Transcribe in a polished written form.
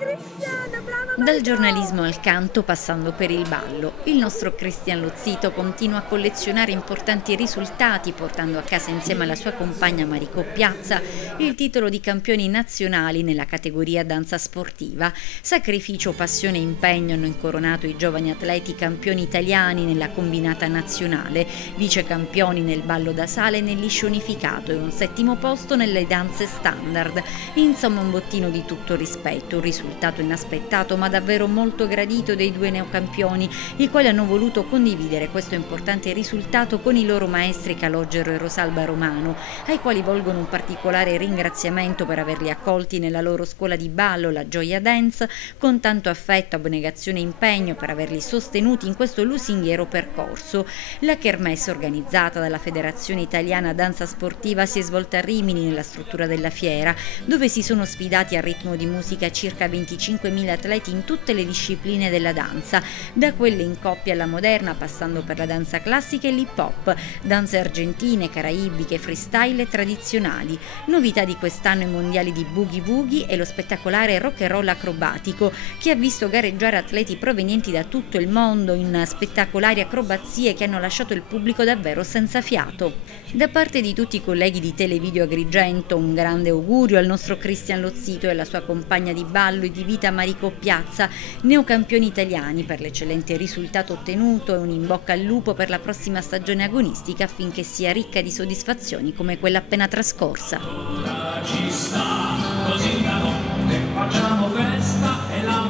Cristian, brava Dal Margot! giornalismo al canto passando per il ballo, il nostro Cristian Lozzito continua a collezionare importanti risultati portando a casa insieme alla sua compagna Maricò Piazza il titolo di campioni nazionali nella categoria danza sportiva. Sacrificio, passione e impegno hanno incoronato i giovani atleti campioni italiani nella combinata nazionale, vice campioni nel ballo da sala e nel liscio unificato e un settimo posto nelle danze standard. Insomma un bottino di tutto rispetto, un risultato inaspettato ma davvero molto gradito dei due neocampioni, i quali hanno voluto condividere questo importante risultato con i loro maestri Calogero e Rosalba Romano, ai quali volgono un particolare ringraziamento per averli accolti nella loro scuola di ballo, la Gioia Dance, con tanto affetto, abnegazione e impegno per averli sostenuti in questo lusinghiero percorso. La kermesse organizzata dalla Federazione Italiana Danza Sportiva si è svolta a Rimini nella struttura della fiera, dove si sono sfidati al ritmo di musica circa 25.000 atleti in tutte le discipline della danza, da quelle in coppia alla moderna, passando per la danza classica e l'hip hop, danze argentine, caraibiche, freestyle e tradizionali. Novità di quest'anno i mondiali di Boogie Woogie e lo spettacolare rock and roll acrobatico, che ha visto gareggiare atleti provenienti da tutto il mondo in spettacolari acrobazie che hanno lasciato il pubblico davvero senza fiato. Da parte di tutti i colleghi di Televideo Agrigento, un grande augurio al nostro Cristian Lozzito e alla sua compagna di ballo e di vita Maricò Piazza, neocampioni italiani, per l'eccellente risultato ottenuto, e un in bocca al lupo per la prossima stagione agonistica affinché sia ricca di soddisfazioni come quella appena trascorsa. Ora ci sta, così una notte facciamo festa e la